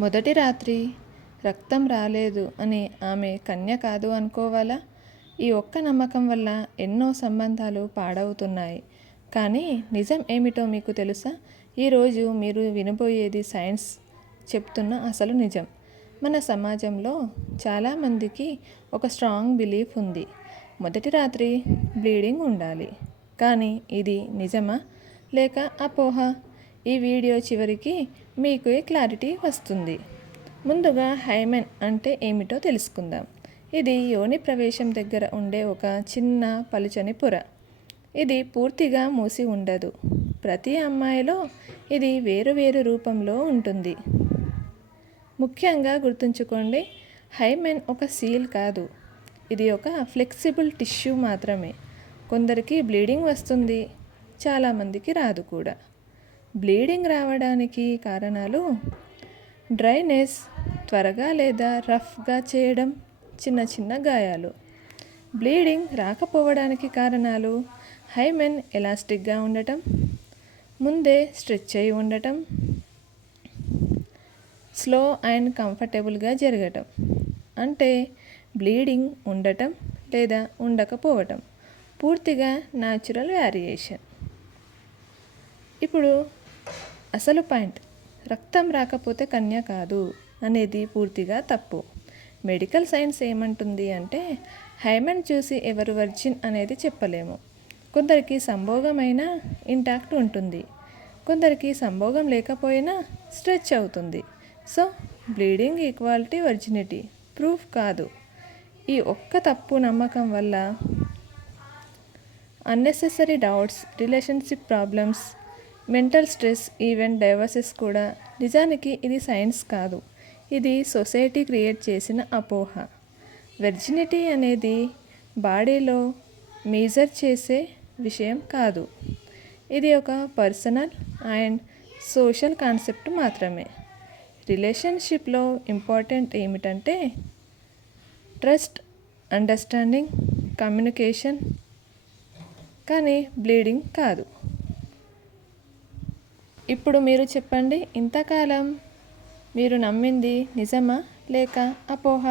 మొదటి రాత్రి రక్తం రాలేదు అని ఆమె కన్య కాదు అనుకోవాలా? ఈ ఒక్క నమ్మకం వల్ల ఎన్నో సంబంధాలు పాడవుతున్నాయి. కానీ నిజం ఏమిటో మీకు తెలుసా? ఈరోజు మీరు వినబోయేది సైన్స్ చెప్తున్న అసలు నిజం. మన సమాజంలో చాలామందికి ఒక స్ట్రాంగ్ బిలీఫ్ ఉంది, మొదటి రాత్రి బ్లీడింగ్ ఉండాలి. కానీ ఇది నిజమా లేక అపోహ? ఈ వీడియో చివరికి మీకు క్లారిటీ వస్తుంది. ముందుగా హైమెన్ అంటే ఏమిటో తెలుసుకుందాం. ఇది యోని ప్రవేశం దగ్గర ఉండే ఒక చిన్న పలుచని పొర. ఇది పూర్తిగా మూసి ఉండదు. ప్రతి అమ్మాయిలో ఇది వేరు రూపంలో ఉంటుంది. ముఖ్యంగా గుర్తుంచుకోండి, హైమెన్ ఒక సీల్ కాదు, ఇది ఒక ఫ్లెక్సిబుల్ టిష్యూ మాత్రమే. కొందరికి బ్లీడింగ్ వస్తుంది, చాలామందికి రాదు కూడా. బ్లీడింగ్ రావడానికి కారణాలు డ్రైనెస్, త్వరగా లేదా రఫ్గా చేయడం, చిన్న గాయాలు. బ్లీడింగ్ రాకపోవడానికి కారణాలు హైమెన్ ఎలాస్టిక్గా ఉండటం, ముందే స్ట్రెచ్ అయి ఉండటం, స్లో అండ్ కంఫర్టబుల్గా జరగటం. అంటే బ్లీడింగ్ ఉండటం లేదా ఉండకపోవటం పూర్తిగా న్యాచురల్ వేరియేషన్. ఇప్పుడు అసలు పాయింట్, రక్తం రాకపోతే కన్య కాదు అనేది పూర్తిగా తప్పు. మెడికల్ సైన్స్ ఏమంటుంది అంటే, హైమెన్ చూసి ఎవరు వర్జిన్ అనేది చెప్పలేము. కొందరికి సంభోగమైనా ఇంటాక్ట్ ఉంటుంది, కొందరికి సంభోగం లేకపోయినా స్ట్రెచ్ అవుతుంది. So bleeding equality virginity proof కాదు. ఈ ఒక్క తప్పు నమ్మకం వల్ల unnecessary doubts, relationship problems, mental stress, even divorces కూడా. నిజానికి ఇది సైన్స్ కాదు, ఇది సొసైటీ క్రియేట్ చేసిన అపోహ. వెర్జినిటీ అనేది బాడీలో మెజర్ చేసే విషయం కాదు, ఇది ఒక పర్సనల్ అండ్ సోషల్ కాన్సెప్ట్ మాత్రమే. రిలేషన్షిప్లో ఇంపార్టెంట్ ఏమిటంటే ట్రస్ట్, అండర్స్టాండింగ్, కమ్యూనికేషన్, కానీ బ్లీడింగ్ కాదు. ఇప్పుడు మీరు చెప్పండి, ఇంతకాలం మీరు నమ్మింది నిజమా లేక అపోహ?